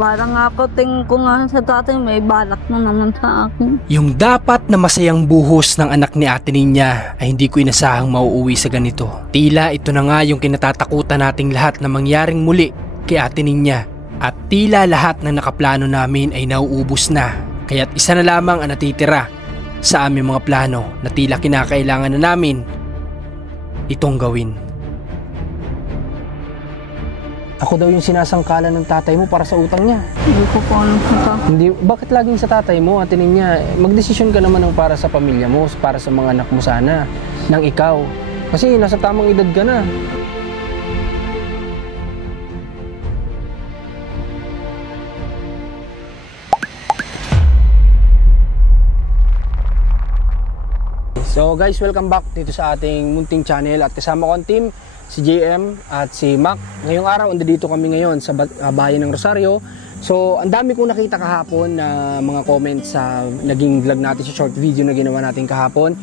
parang ako tingin ko nga sa tatay may balak na naman sa akin. Yung dapat na masayang buhos ng anak ni Ate Ninya ay hindi ko inasahang mauuwi sa ganito. Tila ito na nga yung kinatatakutan nating lahat na mangyaring muli kay Ate Ninya. At tila lahat ng nakaplano namin ay nauubos na. Kaya't isa na lamang ang natitira sa aming mga plano na tila kinakailangan na namin itong gawin. Ako daw yung sinasangkalan ng tatay mo para sa utang niya. Hindi ko po alam sa tatay. Hindi, bakit laging sa tatay mo, Ate Ninya? Magdesisyon ka naman ng para sa pamilya mo, para sa mga anak mo sana, nang ikaw. Kasi nasa tamang edad ka na. So guys, welcome back dito sa ating munting channel at kasama ko ang team, si JM at si Mac. Ngayong araw, dito kami ngayon sa bayan ng Rosario. So, ang dami kong nakita kahapon na mga comments sa naging vlog natin, sa short video na ginawa natin kahapon.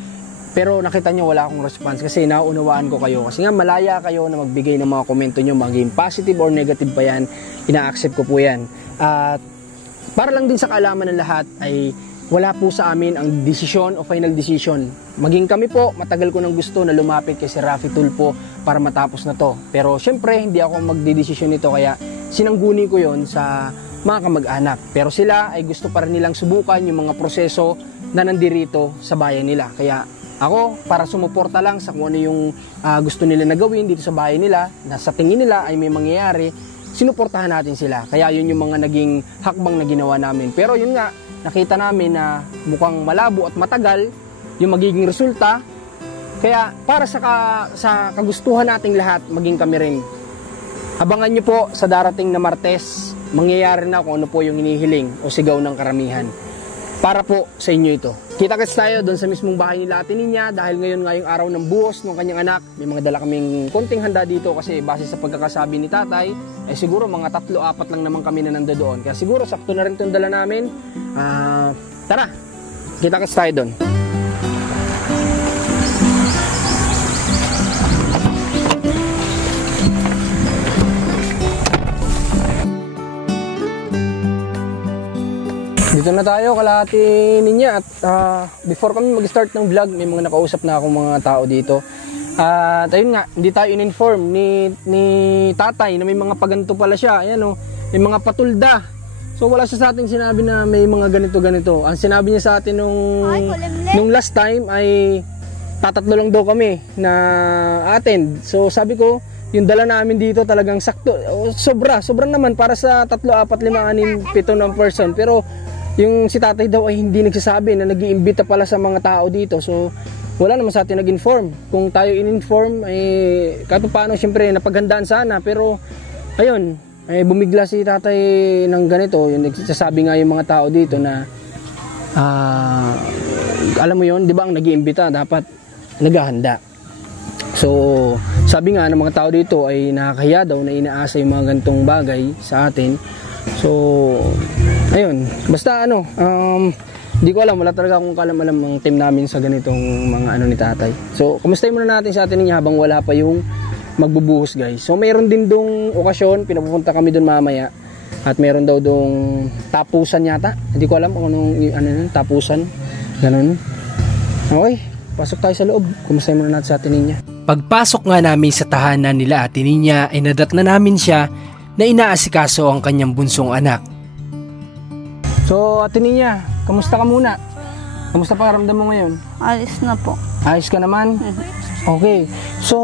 Pero nakita nyo wala akong response kasi naunawaan ko kayo. Kasi nga malaya kayo na magbigay ng mga komento nyo, maging positive or negative pa yan, ina-accept ko po yan. At para lang din sa kaalaman ng lahat ay wala po sa amin ang desisyon o final decision. Maging kami po, matagal ko nang gusto na lumapit kay si Rafi Tulfo para matapos na to. Pero syempre, hindi ako magdidesisyon nito kaya sinangguni ko yon sa mga kamag-anak. Pero sila ay gusto pa rin nilang subukan yung mga proseso na nandirito sa bayan nila. Kaya ako, para sumuporta lang sa kung ano yung gusto nila na gawin dito sa bayan nila, na sa tingin nila ay may mangyayari, sinuportahan natin sila. Kaya yun yung mga naging hakbang na ginawa namin. Pero yun nga, nakita namin na mukhang malabo at matagal yung magiging resulta. Kaya para sa kagustuhan nating lahat, maging kami rin. Abangan nyo po sa darating na Martes, mangyayari na kung ano po yung hinihiling o sigaw ng karamihan. Para po sa inyo ito. Kita-kits tayo doon sa mismong bahay nila Ate Ninya dahil ngayon nga yung araw ng buhos ng kanyang anak. May mga dala kaming konting handa dito kasi base sa pagkakasabi ni tatay, ay siguro mga 3-4 lang naman kami na nandoon. Kaya siguro sakto na rin itong dala namin. Tara, kita-kits tayo doon. Dito na tayo, kalahati Ninya. At before kami mag-start ng vlog, may mga nakausap na akong mga tao dito. At ayun nga, hindi tayo in-inform ni tatay na may mga paganto pala siya. Ayan o, may mga patulda. So wala siya sa atin sinabi na may mga ganito-ganito. Ang sinabi niya sa atin nung last time ay tatatlo lang daw kami na attend. So sabi ko, yung dala namin dito talagang sakto. Sobra naman para sa 3, 4, 5, 6, 7 ng person. Pero yung si tatay daw ay hindi nagsasabi na nag-iimbita pala sa mga tao dito. So wala naman sa atin nag-inform. Kung tayo in-inform ay kahit paano syempre napaghandaan sana. Pero ayun, ay bumigla si tatay ng ganito. Yung nagsasabi nga yung mga tao dito na alam mo yun, di ba ang nag-iimbita dapat naghahanda. So sabi nga ng mga tao dito ay nakakahiya daw na inaasa yung mga ganitong bagay sa atin. So ayun, basta hindi ko alam, wala talaga akong kalam-alam ng team namin sa ganitong mga ni tatay. So kumustahin muna natin sa atin niya habang wala pa yung magbubuhos guys. So mayroon din dong okasyon, pinapupunta kami doon mamaya. At mayroon daw dong tapusan yata. Hindi ko alam kung anong tapusan. Ganun. Okay, pasok tayo sa loob. Kumustahin muna natin sa atin niya. Pagpasok nga namin sa tahanan nila Ate Ninya ay nadat na namin siya na inaasikaso ang kanyang bunsong anak. So Ate Ninya, kamusta ka muna? Kamusta pakiramdam mo ngayon? Ayos na po. Ayos ka naman? Okay. So,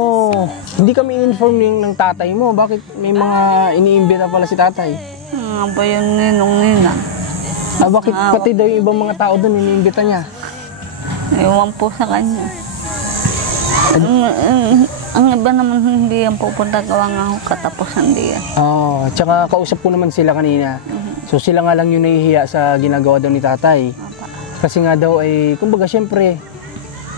hindi kami in-inform ng tatay mo. Bakit may mga iniimbita pala si tatay? Nga ba yung ninong-nina? Bakit pati daw yung ibang mga tao doon iniimbita niya? Ewan po sa kanya. Ang iba naman hindi yan pupunta gawa nga ako katapusan diyan. Tsaka kausap ko naman sila kanina. So sila nga lang yung nahihiya sa ginagawa daw ni tatay. Kasi nga daw ay, kumbaga syempre,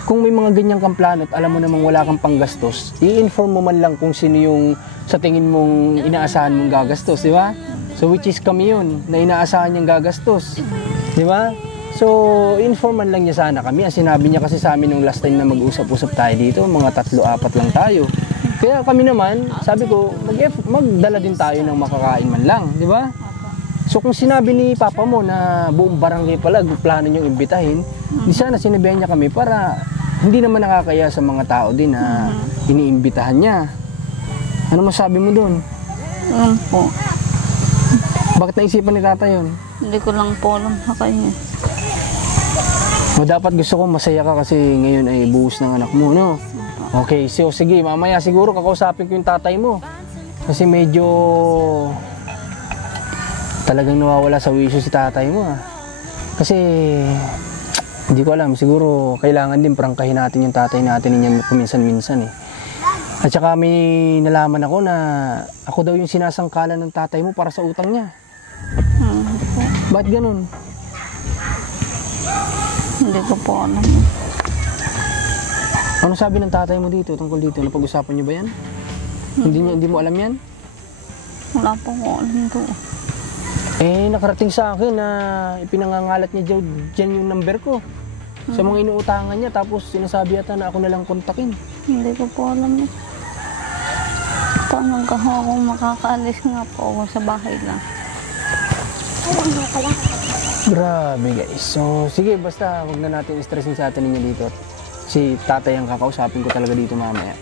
kung may mga ganyang kang plano at alam mo namang wala kang panggastos, i-inform mo man lang kung sino yung sa tingin mong inaasahan mong gagastos, di ba? So which is kami yun, na inaasahan niyang gagastos. Di ba? So, inform man lang niya sana kami. Ang sinabi niya kasi sa amin nung last time na mag-usap-usap tayo dito, mga 3-4 lang tayo. Kaya kami naman, sabi ko, magdala din tayo ng makakain man lang, di ba? So kung sinabi ni Papa mo na buong barangay pala plano niyong imbitahin, di sana sinabihan niya kami para hindi naman nakakaya sa mga tao din na iniimbitahan niya. Ano masabi mo doon? Alam po. Bakit naisipan ni Tata yun? Hindi ko lang po alam sa kanya. O dapat gusto ko masaya ka kasi ngayon ay buhos ng anak mo, no? Okay, so sige, mamaya siguro kakausapin ko yung tatay mo. Kasi medyo talagang nawawala sa wisyo si tatay mo, ah. Kasi hindi ko alam, siguro kailangan din prangkahin natin yung tatay natin niya kuminsan-minsan eh. At saka may nalaman ako na ako daw yung sinasangkalan ng tatay mo para sa utang niya. Ba't ganun? Hindi ko po alam. Ano sabi ng tatay mo dito tungkol dito? Napag-usapan niyo ba yan? Hindi mo alam yan? Wala po ko alam to. Eh, nakarating sa akin na ipinangangalat niya dyan yung number ko. Sa mga inuutangan niya, tapos sinasabi yata na ako nalang kontakin. Hindi ko po alam eh. Paano ako makakaalis nga po ako sa bahay lang. Grabe guys. So, sige, basta wag na natin stressin sa atin ninyo dito. Si tatay ang kakausapin ko talaga dito mamaya.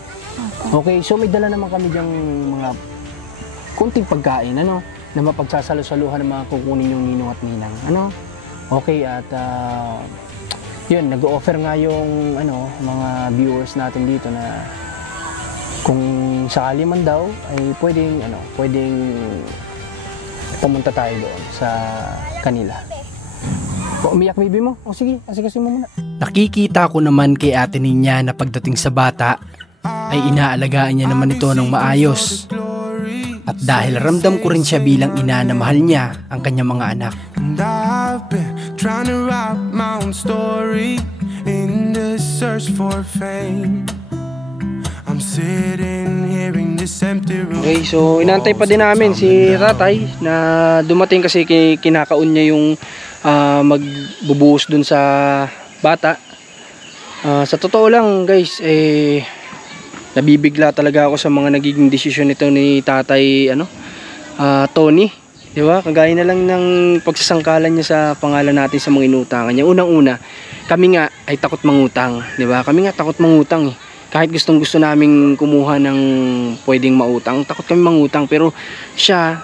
Okay, so may dala naman kami dyang mga kunting pagkain, ano, na mapagsasalo-saluhan ng mga kukunin yung ninong at ninang. Ano? Okay, at yun, nag-o-offer nga yung mga viewers natin dito na kung sakali man daw ay pwedeng pumunta tayo doon sa kanila. O, umiyak baby mo? O sige, kasi mo muna. Nakikita ko naman kay ate niya na pagdating sa bata ay inaalagaan niya naman ito ng maayos. At dahil ramdam ko rin siya bilang ina na mahal niya ang kanyang mga anak. And I've been trying to write my own story in the search for fame. I'm sitting here in this empty room. Okay, so inantay pa din namin si tatay na dumating kasi kinakaon niya yung magbubuhos dun sa bata. Sa totoo lang guys, nabibigla talaga ako sa mga nagiging desisyon nito ni tatay Tony. Di ba? Kagaya na lang ng pagsasangkalan niya sa pangalan natin sa mga inutangan niya. Unang-una, kami nga ay takot mangutang. Di ba? Kami nga takot mangutang eh. Kahit gustong-gusto naming kumuha ng pwedeng mautang, takot kami mangutang. Pero siya,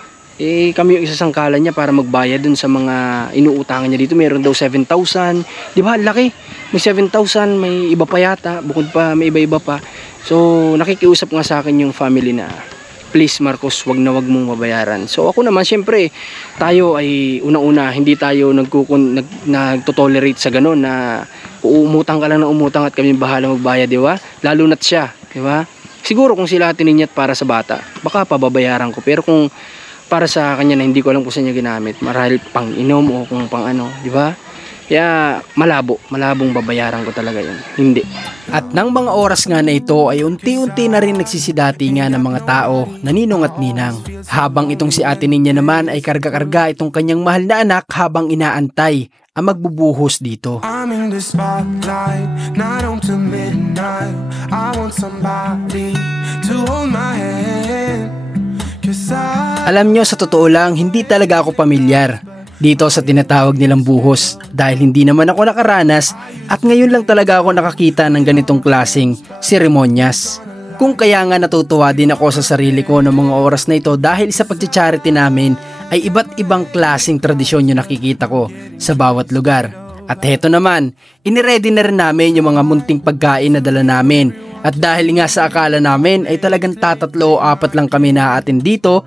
kami yung isasangkalan niya para magbayad dun sa mga inuutangan niya dito. Meron daw 7,000. Di ba? Laki. May 7,000, may iba pa yata. Bukod pa, may iba-iba pa. So, nakikiusap nga sa akin yung family na, please Marcos, wag na wag mong mabayaran. So ako naman, syempre, tayo ay unang-una, hindi tayo nagtotolerate sa ganun na umutang ka lang na umutang at kami bahala magbayad, di ba? Lalo na't siya, di ba? Siguro kung sila tininyat para sa bata, baka pababayaran ko. Pero kung para sa kanya na hindi ko alam kung saan niya ginamit, marahil pang inom o kung pang di ba? Kaya malabong babayaran ko talaga yun. Hindi. At nang mga oras nga na ito ay unti-unti na rin nagsisidati nga ng mga tao na ninong at ninang. Habang itong si ate niya naman ay karga-karga itong kanyang mahal na anak habang inaantay ang magbubuhos dito. I'm in the spotlight, not until midnight. I want somebody to hold my hand. Alam nyo, sa totoo lang, hindi talaga ako pamilyar dito sa tinatawag nilang buhos dahil hindi naman ako nakaranas at ngayon lang talaga ako nakakita ng ganitong klaseng seremonyas. Kung kaya nga natutuwa din ako sa sarili ko ng mga oras na ito dahil sa pagcha-charity namin ay iba't ibang klaseng tradisyon yung nakikita ko sa bawat lugar. At heto naman, iniready na rin namin yung mga munting pagkain na dala namin at dahil nga sa akala namin ay talagang 3 o 4 lang kami naaatin dito,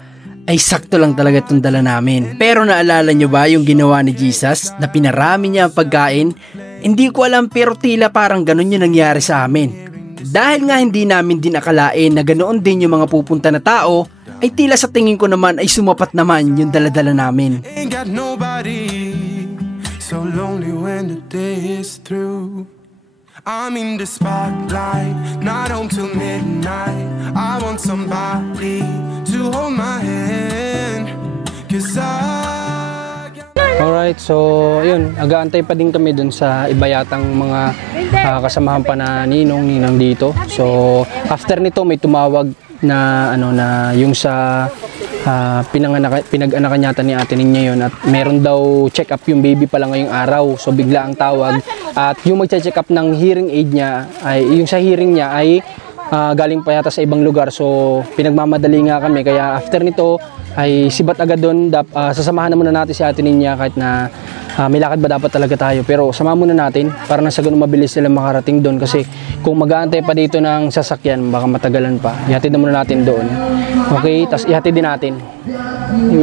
ay sakto lang talaga itong dala namin. Pero naalala nyo ba yung ginawa ni Jesus na pinarami niya ang pagkain? Hindi ko alam pero tila parang ganun yung nangyari sa amin. Dahil nga hindi namin din akalain na ganoon din yung mga pupunta na tao, ay tila sa tingin ko naman ay sumapat naman yung dala-dala namin. Ain't got nobody, so lonely when the day is through. I'm in the spotlight, not home till midnight. I want somebody to hold my hand, 'cause Alright, so yun, agaantay pa din kami dun sa iba yatang mga kasamahan pa na ninang dito. So after nito may tumawag na na yung sa pinag-anakan yata ni ate niya yun, at meron daw check up yung baby pala ngayong araw. So bigla ang tawag, at yung magche-check up ng hearing aid niya ay yung sa hearing niya ay galing pa yata sa ibang lugar. So pinagmamadali nga kami, kaya after nito ay sibat agad doon. Sasamahan na muna natin si ate niya kahit na may lakad ba dapat talaga tayo, pero sama muna natin para na sa ganun mabilis sila makarating doon, kasi kung mag-aantay pa dito ng sasakyan baka matagalan pa. Ihatid na muna natin doon, okay? Tapos ihatid din natin,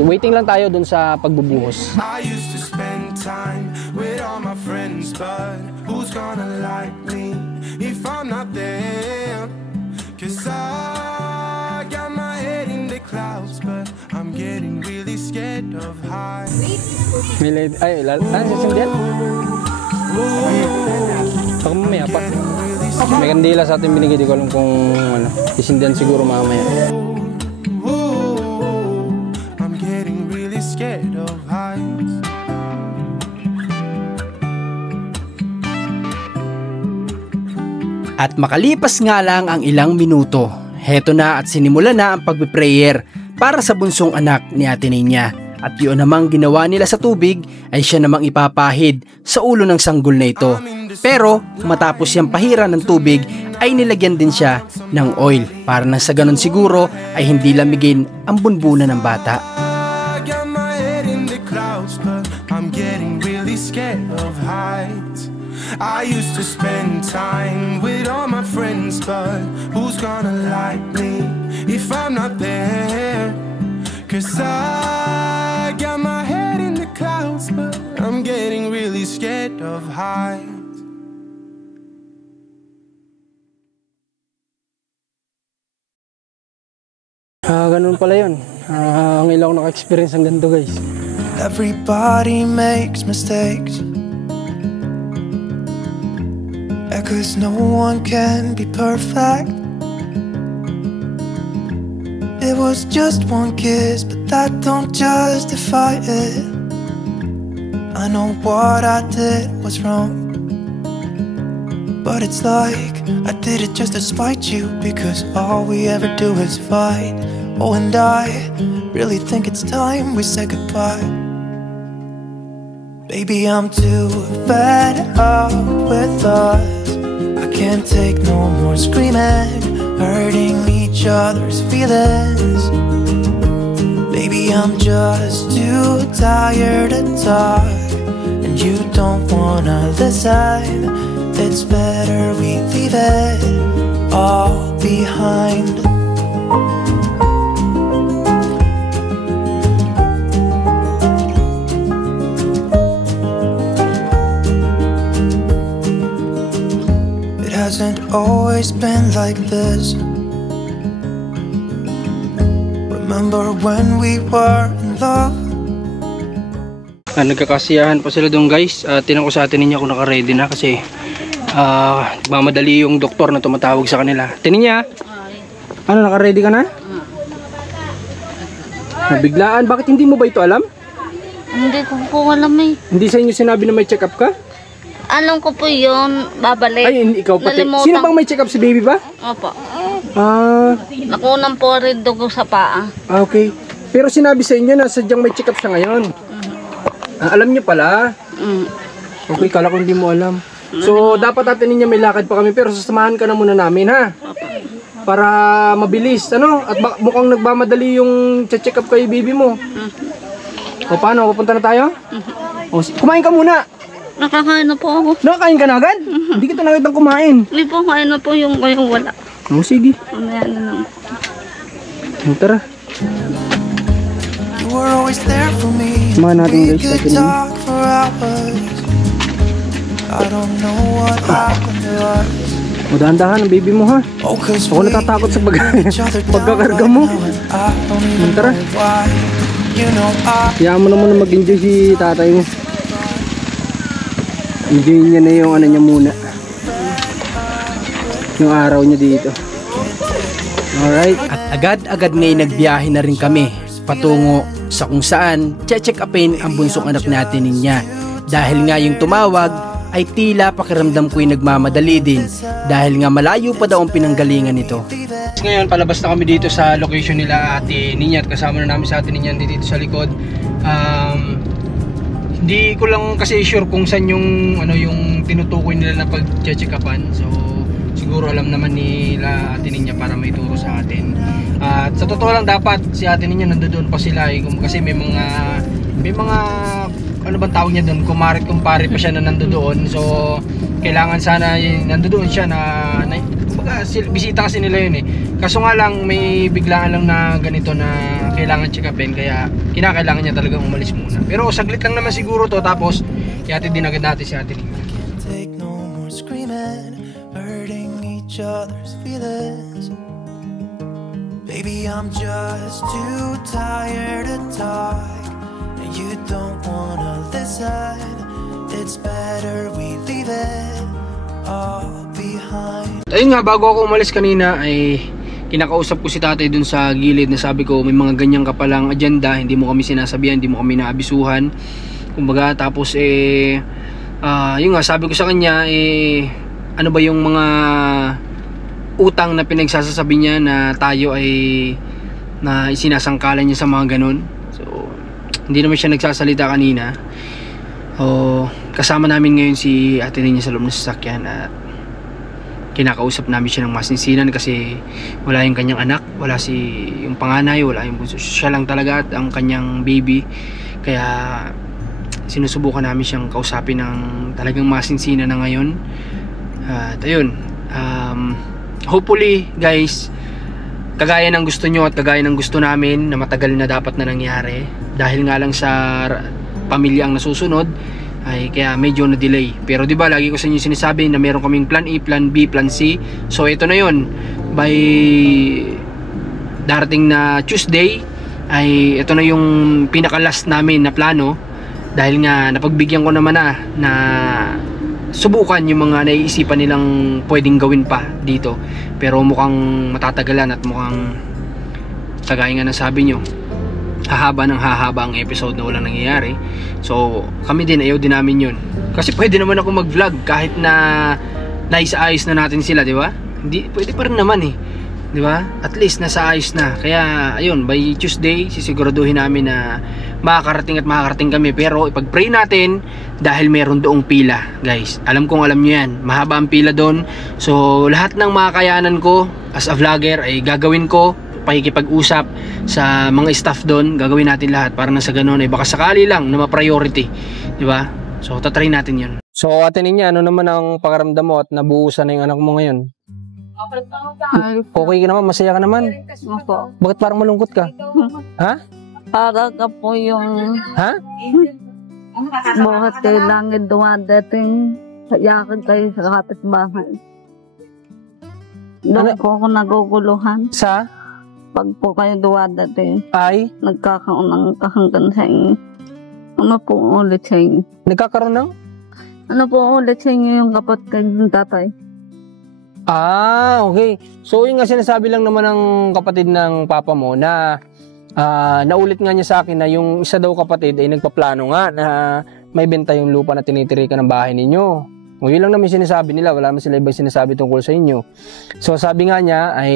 waiting lang tayo doon sa pagbubuhos. I used to spend time with all my friends, but who's gonna like me if I'm not there? 'Cause I got my head in the clouds, but I'm getting really scared of heights. Ay, sasindihan? Baka mamaya pa. May kandila sa ating binigay, di ko alam kung ano, isindihan siguro mamaya. I'm getting really scared of heights. At makalipas nga lang ang ilang minuto, heto na at sinimula na ang pagpe-prayer para sa bunsong anak ni Ate Ninya. At yun namang ginawa nila sa tubig ay siya namang ipapahid sa ulo ng sanggol na ito. Pero matapos siyang pahiran ng tubig ay nilagyan din siya ng oil para na sa ganun siguro ay hindi lamigin ang bunbunan ng bata. I got my head in the clouds, but I'm getting really scared of heights. I used to spend time with all my friends, but who's gonna like me if I'm not there? 'Cause I got my head in the clouds, but I'm getting really scared of heights. Ganun pala yun. Ang ilang naka-experience ng ganito, guys. Everybody makes mistakes, 'cause no one can be perfect. It was just one kiss, but that don't justify it. I know what I did was wrong, but it's like I did it just to spite you, because all we ever do is fight. Oh, and I really think it's time we say goodbye. Baby, I'm too fed up with us. I can't take no more screaming, hurting each other's feelings. Baby, I'm just too tired to talk, and you don't wanna listen. It's better we leave it all behind. It hasn't always been like this. Remember when we were in love? Nagkakasiyahan pa sila doon, guys. Tinanong ko sa atin niya kung naka-ready na, kasi mamadali yung doktor na tumatawag sa kanila. Tininya, ano, naka-ready ka na? Biglaan, bakit hindi mo ba ito alam? Hindi ko po alam eh. Hindi sa inyo sinabi na may check-up ka? Alam ko po yun, babalik. Ay, hindi ikaw pati. Nalimutan. Sino bang may check-up, si baby ba? Opo. Nakunang po rin dugo sa paa. Okay. Pero sinabi sa inyo na sadyang may check-up siya ngayon. Alam niyo pala. Okay, kala ko hindi mo alam. So, dapat natin niya may lakad pa kami, pero sasamahan ka na muna namin, ha? Para mabilis, ano? At mukhang nagmamadali yung check up kay baby mo. O paano? Pupunta na tayo? O, kumain ka muna. Nakakain na po ako. Nakakain ka na agad? Hindi kita nakitang kumain. Hindi po, kain na po yung wala. O, sige. Mamaya na lang. Tara. You were always there for me. Samahan natin, We guys, could natin. talk for hours. I don't know what happened to us. O, dahan-dahan ang baby mo, ha? Oh, 'cause Ako we natatakot sa each other down pagkakarga right mo. now, and I don't even Tara. know why. You know I Kaya mo naman mag-enjoy si tatay mo. Enjoy niya na yung ano niya muna. Yung araw niya dito. Alright. At agad-agad ngayon nagbiyahe na rin kami patungo sa kung saan check upin ang bunsong anak natin niya. Dahil nga yung tumawag ay tila pakiramdam ko'y nagmamadali din dahil nga malayo pa daw ang pinanggalingan nito. Ngayon, palabas na kami dito sa location nila Ate Ninya at kasama na namin sa Ate Ninya dito sa likod. Hindi ko lang kasi sure kung saan yung yung tinutukoy nila na pag-check-upan. So siguro alam naman nila Ate Ninya para may turo sa atin. At sa totoo lang dapat si Ate Ninya nandoon pa sila kasi may mga ano bang tawag niya doon, kumpare pa siya na nandoon. So kailangan sana nandoon siya na bisita kasi nila yun Kaso nga lang may biglaan lang na ganito na kailangan check upin, kaya kinakailangan niya talagang umalis muna. Pero saglit lang naman siguro to, tapos ihatid din agad natin si Ate Ninya. Take no more screaming, hurting each other's feelings. Baby, I'm just too tired to talk, and you don't wanna listen. It's better we leave it all behind. Ayun nga, bago ako umalis kanina ay kinakausap ko si tatay dun sa gilid na sabi ko may mga ganyan ka palang agenda, hindi mo kami sinasabihan, hindi mo kami naabisuhan. Kumbaga, tapos yun nga, sabi ko sa kanya ano ba yung mga utang na pinagsasasabi niya na tayo ay na isinasangkalan niya sa mga ganun. So hindi naman siya nagsasalita kanina. Kasama namin ngayon si Ate Ninya sa loob ng sasakyan at kinakausap namin siya ng masinsinan kasi wala yung kanyang anak, wala yung panganay, wala yung bunso, siya lang talaga at ang kanyang baby. Kaya sinusubukan namin siyang kausapin ng talagang masinsinan na ngayon. At ayun, hopefully guys, kagaya ng gusto nyo at kagaya ng gusto namin na matagal na dapat na nangyari, dahil nga lang sa pamilya ang nasusunod ay kaya medyo na delay. Pero di ba lagi ko sa inyo sinasabi na meron kaming plan A, plan B, plan C. So ito na yon, by darating na Tuesday ay ito na yung pinaka last namin na plano, dahil nga napagbigyan ko naman na subukan yung mga naiisipan nilang pwedeng gawin pa dito. Pero mukhang matatagalan at mukhang kagaya nga ng sabi nyo, hahaba ng hahaba ang episode na walang nangyayari. So kami din, ayaw din namin yun. Kasi pwede naman ako mag-vlog kahit na naisa-ayos na natin sila, di ba? Hindi, pwede pa rin naman di ba? At least nasa ayos na. Kaya ayun, by Tuesday sisiguraduhin namin na makakarating kami. Pero ipag-pray natin dahil meron doong pila, guys. Alam nyo yan, mahaba ang pila doon. So lahat ng makakayanan ko as a vlogger ay gagawin ko, pakikipag-usap sa mga staff doon, gagawin natin lahat para na sa ganun ay baka sakali lang na ma-priority, di ba? So tatry natin yun. So Ate Ninya, ano naman ang pakiramdam mo at nabuhusan na yung anak mo ngayon? Okay ka naman, masaya ka naman. Opo. Bakit parang malungkot ka? Ha? Para ka po yung Ha? buhat kailangan dumadating, yakin kayo sa kapitbahay. Doon po ako naguguluhan. Sa? Pag po kayo duwadating, Ay? nagkakaroon ng kahanggan sa inyo. Ano po ulit sa inyo? Nagkakaroon ng? Ano po ulit sa inyo yung kapatid ng tatay? Okay. So yung nga sinasabi lang naman ng kapatid ng papa mo na naulit nga niya sa akin na yung isa daw kapatid ay nagpaplano nga na may benta yung lupa na tinitirikan ng bahay ninyo. O yun lang naman sinasabi nila, wala naman sila ibang sinasabi tungkol sa inyo. So sabi nga niya ay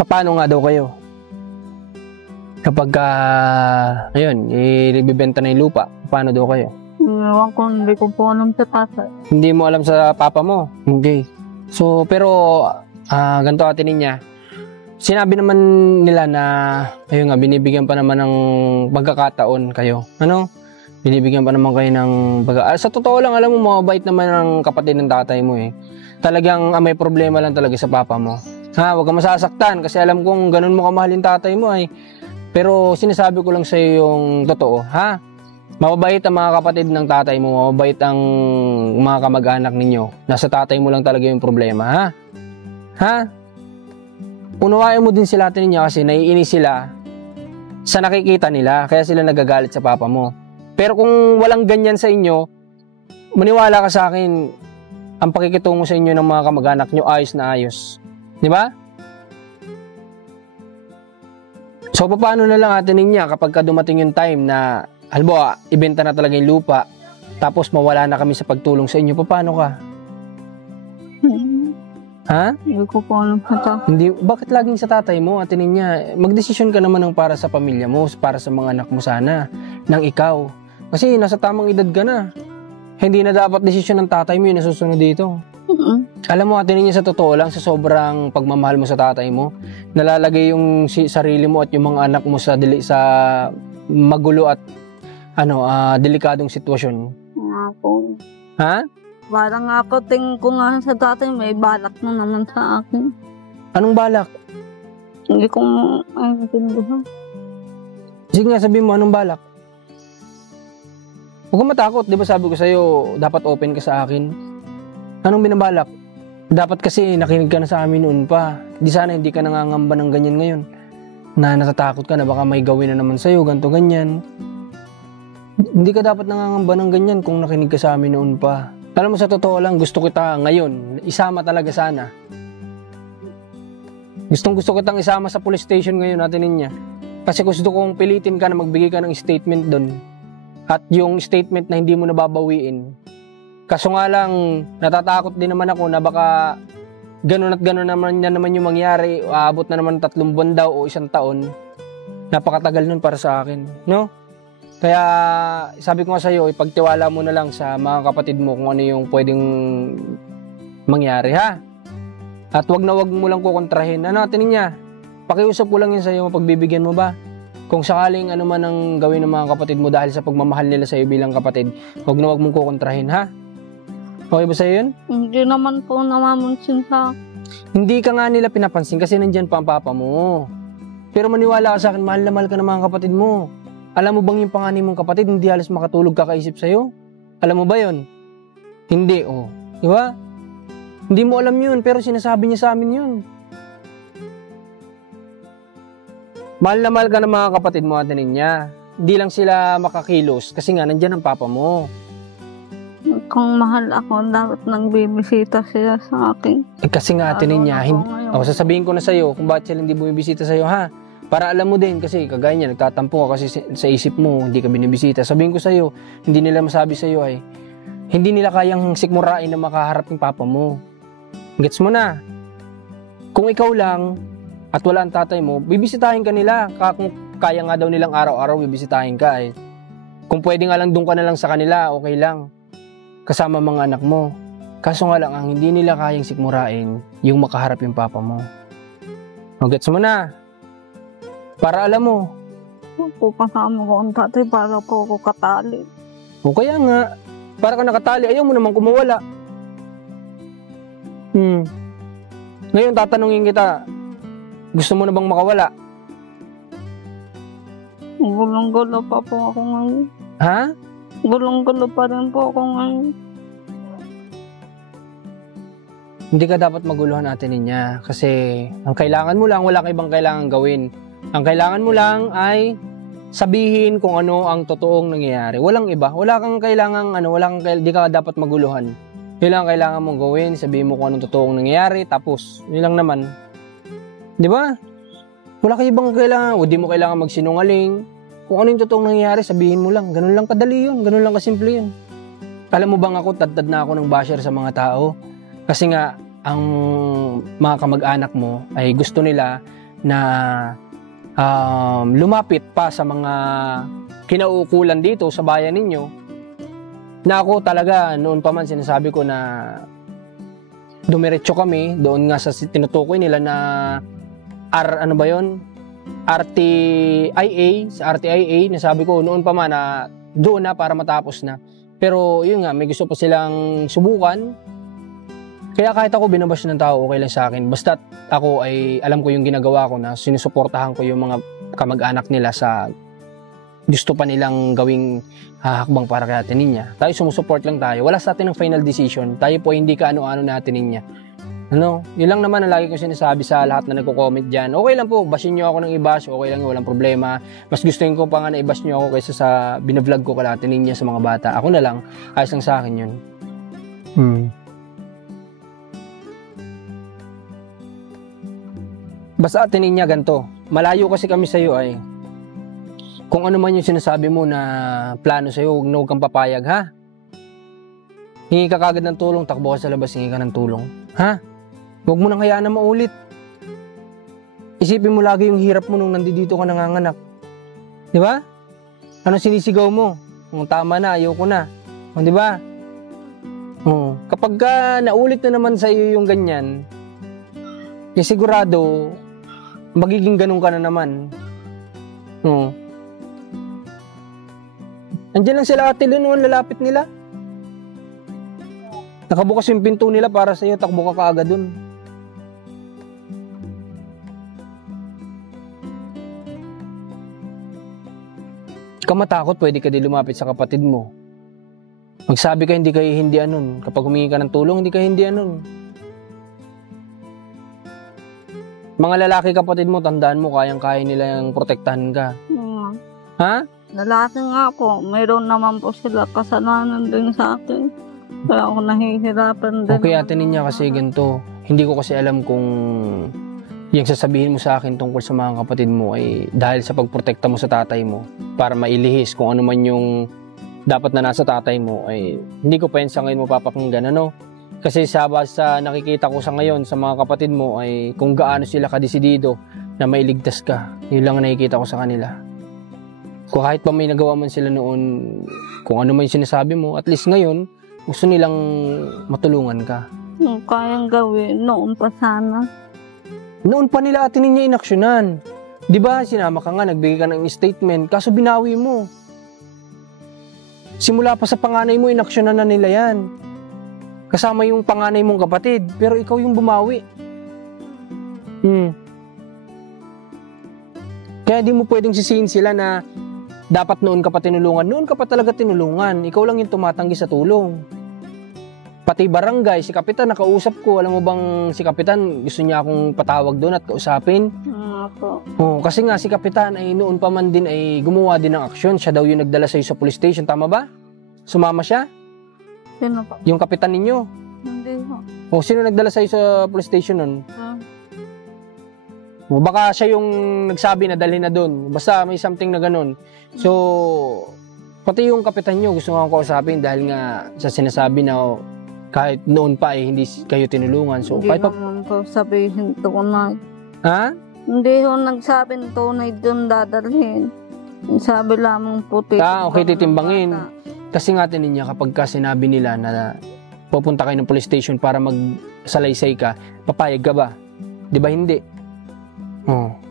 paano nga daw kayo kapag ayun, ibibenta na yung lupa, paano daw kayo? Ewan ko, hindi ko po alam sa tatay. Hindi mo alam sa papa mo? Okay. So pero ganito Ate Ninya, sinabi naman nila na ayun nga, binibigyan pa naman ng pagkakataon kayo. Binibigyan pa naman kayo ng sa totoo lang, alam mo, mabait naman ang kapatid ng tatay mo Talagang may problema lang talaga sa papa mo. Huwag ka masasaktan kasi alam kong ganun mo kamahalin tatay mo Pero sinasabi ko lang sa iyo yung totoo, mababait ang mga kapatid ng tatay mo, mababait ang mga kamag-anak ninyo. Nasa tatay mo lang talaga yung problema, Unawain mo din sila Ate Ninya kasi naiinis sila sa nakikita nila, kaya sila nagagalit sa papa mo. Pero kung walang ganyan sa inyo, maniwala ka sa akin, ang pakikitungo sa inyo ng mga kamag-anak nyo ayos na ayos. Di ba? So paano na lang Ate Ninya kapag dumating yung time na halimbawa, ibenta na talaga yung lupa, tapos mawala na kami sa pagtulong sa inyo, paano ka? Ha? Hindi ko po alam sa tatay. Hindi, bakit laging sa tatay mo, Ate Ninya? Magdesisyon ka naman ng para sa pamilya mo, para sa mga anak mo sana, nang ikaw. Kasi nasa tamang edad ka na. Hindi na dapat desisyon ng tatay mo yung nasusunod dito. Alam mo, Ate Ninya, sa totoo lang, sa sobrang pagmamahal mo sa tatay mo, nalalagay yung sarili mo at yung mga anak mo sa magulo at delikadong sitwasyon. Nga po. Ha? Parang nga po, tingin ko nga sa tatay, may balak na naman sa akin. Anong balak? Hindi ko maintindihan. Sige nga, sabihin mo, anong balak? Huwag kang matakot, di ba sabi ko sa'yo, dapat open ka sa akin. Anong binabalak? Dapat kasi nakinig ka na sa amin noon pa. Di sana hindi ka nangangamba ng ganyan ngayon. Na natatakot ka na baka may gawin na naman sa'yo, ganto ganyan. Hindi ka dapat nangangamba ng ganyan kung nakinig ka sa amin noon pa. Alam mo, sa totoo lang, gusto kita ngayon, isama talaga sana. Gusto kitang isama sa police station ngayon, Ate Ninya. Kasi gusto kong pilitin ka na magbigay ka ng statement doon. At yung statement na hindi mo nababawiin. Kaso nga lang, natatakot din naman ako na baka ganun at ganun naman yung mangyari. Aabot na naman 3 buwan daw o 1 taon. Napakatagal nun para sa akin, no? Kaya sabi ko nga sa'yo, ipagtiwala mo na lang sa mga kapatid mo kung ano yung pwedeng mangyari, ha? At wag mo lang kukontrahin. Ano, Ate Ninya? Pakiusap ko lang yun sa'yo, pagbibigyan mo ba? Kung sakaling ano man ang gawin ng mga kapatid mo dahil sa pagmamahal nila sa'yo bilang kapatid, wag mong kukontrahin, ha? Okay ba sa'yo yun? Hindi naman po namamansin sa akin. Hindi ka nga nila pinapansin kasi nandyan pa ang papa mo. Pero maniwala ka sa akin, mahal na mahal ka ng mga kapatid mo. Alam mo bang yung panganay mong kapatid, hindi halos makatulog kakaisip sa'yo? Alam mo ba yon? Hindi, oh. Di ba? Hindi mo alam yun, pero sinasabi niya sa amin yun. Mahal na mahal ka ng mga kapatid mo, Ate Ninya. Hindi lang sila makakilos kasi nga nandyan ang papa mo. Kung mahal ako, dapat nang bibisita sila sa akin. Kasi nga, Ate Ninya, sasabihin ko na sa'yo kung bakit sila hindi bumibisita sa'yo, ha? Para alam mo din, kasi kagaya niya, nagtatampo ka kasi sa isip mo, hindi ka binibisita. Sabihin ko sa'yo, hindi nila masabi sa'yo ay, hindi nila kayang sikmurain na makaharap yung papa mo. Gets mo na? Kung ikaw lang, at wala ang tatay mo, bibisitahin ka nila. Kung kaya nga daw nilang araw-araw, bibisitahin ka ay. Kung pwede nga lang doon ka na lang sa kanila, okay lang. Kasama mga anak mo. Kaso nga lang, ang hindi nila kayang sikmurain, yung makaharap yung papa mo. Gets mo na? Para alam mo. Pupasama ko ang tatay para po ako katali. O kaya nga, para ka nakatali, ayaw mo naman kumawala. Ngayon, tatanungin kita, gusto mo na bang makawala? Gulong-gulo pa po ako ngayon. Ha? Gulong-gulo pa rin po ako ngayon. Hindi ka dapat maguluhan, Ate Ninya. Kasi ang kailangan mo lang, wala ka ibang kailangan gawin. Ang kailangan mo lang ay sabihin kung ano ang totoong nangyayari. Walang iba. Wala kang kailangan, di ka dapat maguluhan. Yun lang kailangan mong gawin. Sabihin mo kung anong totoong nangyayari. Tapos, yun lang naman. Di ba? Wala kang ibang kailangan. O di mo kailangan magsinungaling. Kung ano yung totoong nangyayari, sabihin mo lang. Ganun lang kadali yun. Ganun lang kasimple yun. Alam mo bang ako, tad na ako ng basher sa mga tao? Kasi nga, ang mga kamag-anak mo ay gusto nila na lumapit pa sa mga kinauukulan dito sa bayan ninyo, na ako talaga noon pa man sinasabi ko na dumiretso kami doon nga sa tinutukoy nila na RTIA, sa RTIA, nasabi ko noon pa man na doon na para matapos na. Pero yun nga, may gusto pa silang subukan. Kaya kahit ako binabash ng tao, okay lang sa akin. Basta ako ay alam ko yung ginagawa ko na sinusuportahan ko yung mga kamag-anak nila sa gusto pa nilang gawing hakbang para kay Ate Ninya. Tayo sumusuport lang tayo. Wala sa atin ng final decision. Tayo po hindi ka ano-ano na Ate Ninya. Yun lang naman ang lagi ko sinasabi sa lahat na nagko-comment dyan. Okay lang po, bashin nyo ako ng i-bash. Okay lang, walang problema. Mas gustuin ko pa nga na i-bash nyo ako kaysa sa binavlog ko kay Ate Ninya sa mga bata. Ako na lang, ayos lang sa akin yun. Basta Ate Ninya, ganito. Malayo kasi kami sa iyo ay. Kung ano man yung sinasabi mo na plano sa iyo, huwag kang papayag, ha? Hingi ka kagad ng tulong, takbo ka sa labas, hingi ka ng tulong. Ha? Huwag mo nang hayaan na maulit. Isipin mo lagi yung hirap mo nung nandito ka nanganganak. Di ba? Ano sinisigaw mo? Tama na, ayoko na. Di ba? Kapag naulit na naman sa iyo yung ganyan, sigurado, magiging ganun ka na naman. Andiyan lang sila ate doon, lalapit nila. Nakabukas yung pinto nila para sa iyo, takbo ka kaagad doon. Ka matakot, pwede ka din lumapit sa kapatid mo. Magsabi ka hindi anon. Kapag humingi ka ng tulong, hindi ka hindi anon. Mga lalaki kapatid mo, tandaan mo, kayang-kaya nila yung protektahan ka. Ha? Lalaki nga po, mayroon naman po sila kasalanan din sa akin. Kaya ako nahihirapan din. Okay, ate niya kasi ganito. Hindi ko kasi alam kung yung sasabihin mo sa akin tungkol sa mga kapatid mo ay dahil sa pagprotekta mo sa tatay mo para mailihis kung ano man yung dapat na nasa tatay mo, ay hindi ko pa yun sa ngayon mapapakinggan, ano? Kasi sa nakikita ko sa ngayon sa mga kapatid mo ay kung gaano sila kadesidido na mailigtas ka. Yun lang ang nakikita ko sa kanila. Kung kahit pa may nagawa man sila noon, kung ano man yung sinasabi mo, at least ngayon, gusto nilang matulungan ka. Kayang gawin, noon pa sana. Noon pa nila atin niya inaksyonan. Di ba, sinama ka nga, nagbigay ka ng statement, kaso binawi mo. Simula pa sa panganay mo, inaksyonan na nila yan. Kasama yung panganay mong kapatid, pero ikaw yung bumawi. Kaya di mo pwedeng sisihin sila na dapat noon ka pa tinulungan. Noon ka pa talaga tinulungan. Ikaw lang yung tumatanggi sa tulong. Pati barangay, si Kapitan, nakausap ko. Alam mo bang si Kapitan, gusto niya akong patawag doon at kausapin? Kasi nga si Kapitan ay noon pa man din ay gumawa din ng aksyon. Siya daw yung nagdala sa'yo sa police station. Tama ba? Sumama siya? Sino po? Yung Kapitan ninyo? Hindi po. Sino nagdala sa'yo sa police station nun? Baka siya yung nagsabi na dalhin na doon. Basta may something na ganun. So, pati yung kapitan nyo gusto nga akong kausapin dahil nga sa sinasabi na kahit noon pa eh hindi kayo tinulungan. So, Hindi kahit pa... naman po sabihin tunay. Ha? Hindi ho nagsabi tunay doon dadalhin. Sabi lamang po okay, titimbangin. Kasi nga niya kapag ka sinabi nila na pupunta kayo ng police station para magsalaysay ka, papayag ka ba? Di ba hindi?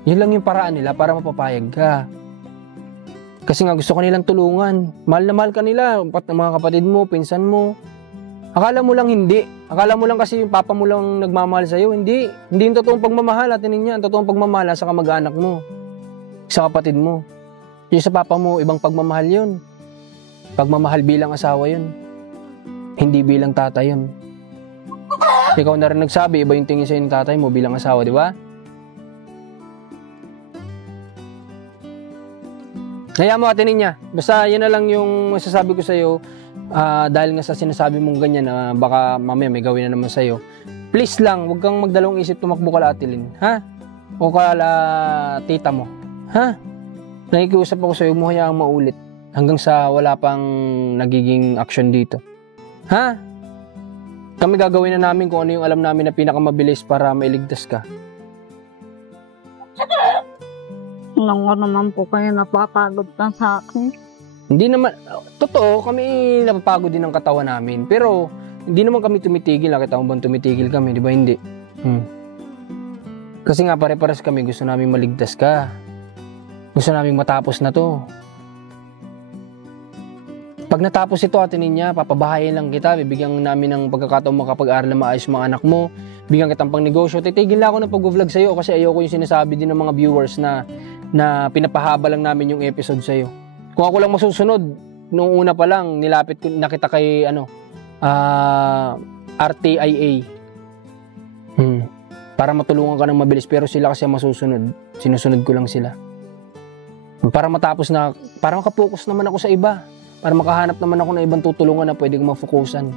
Yun lang yung paraan nila para mapapayag ka. Kasi nga gusto ka nilang tulungan. Mahal na mahal ka nila, mga kapatid mo, pinsan mo. Akala mo lang hindi. Akala mo lang kasi yung papa mo lang nagmamahal sa'yo. Hindi. Hindi yung totoong pagmamahal atin niya. Ang totoong pagmamahal sa kamag-anak mo. Sa kapatid mo. Yung sa papa mo, ibang pagmamahal yun. Pagmamahal bilang asawa yun. Hindi bilang tatay yun. Ikaw na rin nagsabi, iba yung tingin sa'yo ng tatay mo bilang asawa, di ba? Kaya mo atinin niya. Basta yan na lang yung masasabi ko sa'yo. Dahil nga sa sinasabi mong ganyan na baka mamaya may gawin na naman sa'yo. Please lang, huwag kang magdalawang isip tumakbo kala atilin. Ha? O kala tita mo. Ha? Nakikiusap ako sa'yo, mo hayaang maulit. Hanggang sa wala pang nagiging action dito. Ha? Kami gagawin na namin kung ano yung alam namin na pinakamabilis para mailigtas ka. Nang naman po kayo napapagod na sa akin. Hindi naman, totoo, kami napapagod din ng katawan namin. Pero, hindi naman kami tumitigil. Nakita mo bang tumitigil kami, di ba? Hindi. Kasi nga pare-pares kami, gusto namin maligtas ka. Gusto namin matapos na to. Pag natapos ito, atinin niya, papabahayin lang kita. Bibigyan namin ng pagkakataon makapag-aral na maayos mga anak mo. Bigyan kitang pang negosyo. Titigil lang ako ng pag-vlog sa'yo kasi ayoko yung sinasabi din ng mga viewers na pinapahaba lang namin yung episode sa'yo. Kung ako lang masusunod, nung una pa lang, nilapit ko na kita kay RTIA. Para matulungan ka ng mabilis, pero sila kasi masusunod. Sinusunod ko lang sila. Para matapos na, para makapokus naman ako sa iba. Para makahanap naman ako ng ibang tutulungan na pwede kong mafokusan.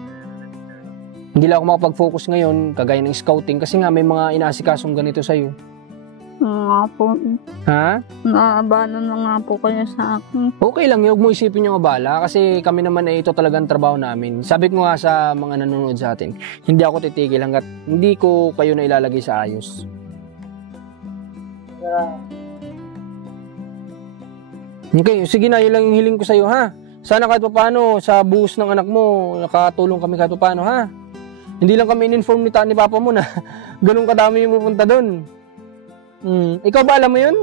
Hindi lang ako makapag-focus ngayon, kagaya ng scouting, kasi nga may mga inaasikasong ganito sa'yo. Nga po. Ha? Naabala na nga po kayo sa akin. Okay lang, huwag mo isipin yung abala kasi kami naman ay ito talagang trabaho namin. Sabi ko nga sa mga nanonood sa atin, hindi ako titigil hanggat hindi ko kayo na ilalagay sa ayos. Okay, sige na, yun lang yung hiling ko sa'yo, ha? Sana kahit paano sa buhos ng anak mo, nakatulong kami kahit paano, ha? Hindi lang kami in-inform ni Papa mo na ganun kadami yung pupunta doon. Ikaw ba alam mo yun?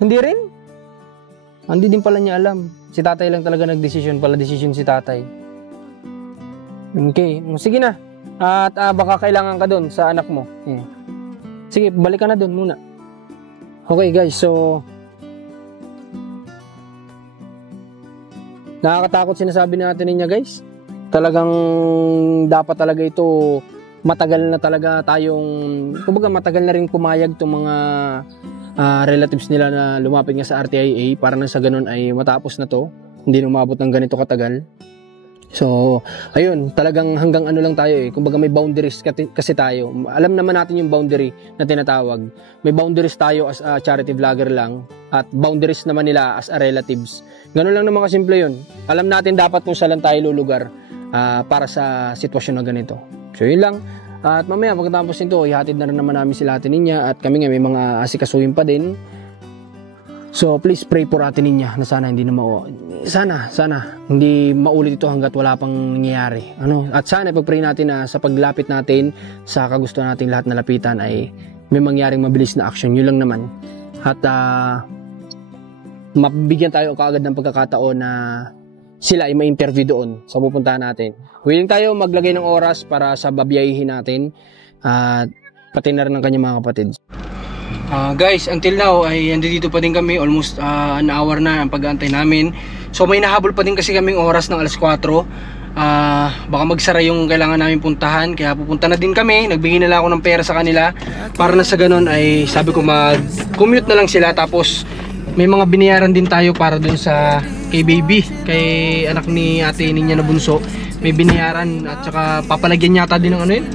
Hindi rin? Hindi din pala niya alam. Si tatay lang talaga nag-decision pala. Decision si tatay. Okay. Sige na. At baka kailangan ka doon sa anak mo. Sige, balik ka na doon muna. Okay guys, so nakakatakot sinasabi natin niya guys. Talagang dapat talaga ito matagal na talaga tayong, kumbaga matagal na rin pumayag itong mga relatives nila na lumapit nga sa RTIA para na sa ganun ay matapos na to. Hindi na umabot ng ganito katagal. So, ayun, talagang hanggang ano lang tayo eh. Kumbaga may boundaries kasi tayo. Alam naman natin yung boundary na tinatawag. May boundaries tayo as a charity vlogger lang at boundaries naman nila as a relatives. Ganun lang naman kasimple yun. Alam natin dapat kung saan tayo lulugar para sa sitwasyon na ganito. So yun lang. At mamaya pagkatapos nito, ihatid na rin naman namin sila Ate Ninya at kami nga may mga asikasuhin pa din. So please pray for Ate Ninya na sana hindi na sana hindi maulit ito hanggat wala pang nangyayari. At sana pag-pray natin na sa paglapit natin sa kagustuhan nating lahat na lapitan ay may mangyaring mabilis na action. Yun lang naman. At mabigyan tayo kaagad ng pagkakataon na sila ay ma-interview doon sa pupuntahan natin. Willing tayo maglagay ng oras para sa babiyahihin natin at pati na rin ng kanyang mga kapatid. Guys, until now ay andito pa din kami, almost an hour na ang pag-aantay namin. So may nahabol pa din kasi kaming oras ng alas 4. Baka magsara yung kailangan namin puntahan, kaya pupunta na din kami. Nagbigay na lang ako ng pera sa kanila para na sa ganun ay sabi ko mag-commute na lang sila, tapos may mga binayaran din tayo para dun sa kay baby, kay anak ni Ate Ninya na bunso. May binayaran at saka papalagyan yata din ng ano yun?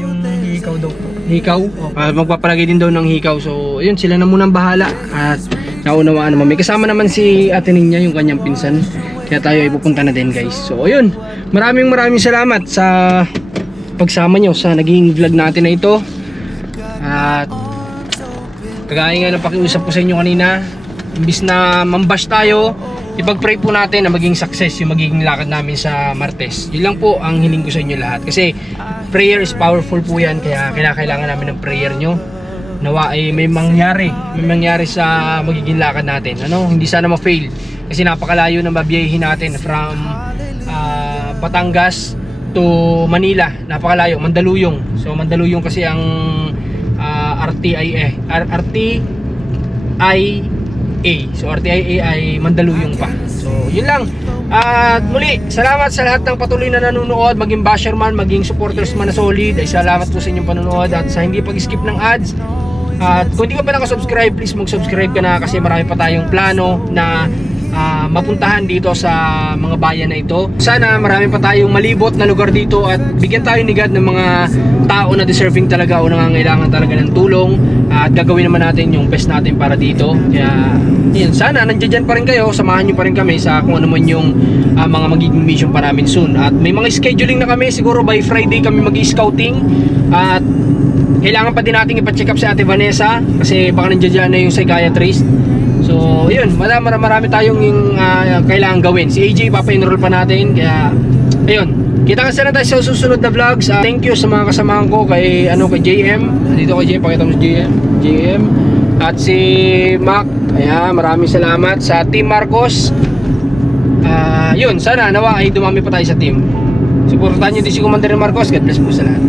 Yung hikaw daw po. Hikaw? Magpapalagay din daw ng hikaw. So yun, sila na munang bahala. At naunawaan naman. May kasama naman si Ate Ninya, yung kanyang pinsan. Kaya tayo ay pupunta na din guys. So ayun, maraming salamat sa pagsama nyo sa naging vlog natin na ito. At kagaya nga ng pakiusap ko sa inyo kanina, imbis na mambash tayo, ipag-pray po natin na maging success yung magiging lakad namin sa Martes. Yun lang po ang hiling ko sa inyo lahat. Kasi prayer is powerful po yan, kaya kailangan namin ng prayer nyo. Nawa ay may mangyari sa magiging lakad natin. Hindi sana ma-fail. Kasi napakalayo na mabiyahin natin from Batangas to Manila. Napakalayo, Mandaluyong. So Mandaluyong kasi ang RTIA. So RTIA ay Mandaluyong pa. So yun lang. At muli, salamat sa lahat ng patuloy na nanonood, maging basher man, maging supporters man na solid. Ay salamat po sa inyong panonood at sa hindi pag-skip ng ads. At kung hindi ka pa nakasubscribe, please mag-subscribe ka na kasi marami pa tayong plano na mapuntahan dito sa mga bayan na ito. Sana marami pa tayong malibot na lugar dito at bigyan tayo ni God ng mga tao na deserving talaga o nangangailangan talaga ng tulong, at gagawin naman natin yung best natin para dito. Kaya yun, sana nandiyan pa rin kayo, samahan nyo pa rin kami sa kung ano man yung mga magiging mission pa namin soon. At may mga scheduling na kami, siguro by Friday kami mag-scouting at kailangan pa din natin ipa-check up si Ate Vanessa kasi baka nandiyan na yung psychiatrist. So yun, marami tayong kailangan gawin. Si AJ papa-enroll pa natin. Kaya ayun, kita kasi na tayo sa susunod na vlogs. Thank you sa mga kasamahan ko kay JM. Dito kay JM, pakita mo si JM at si Mac. Ayan, maraming salamat sa Team Marcos. Yun, sana nawa ay dumami pa tayo sa team. Suportahan nyo din si Commander Marcos. God bless po sa lahat.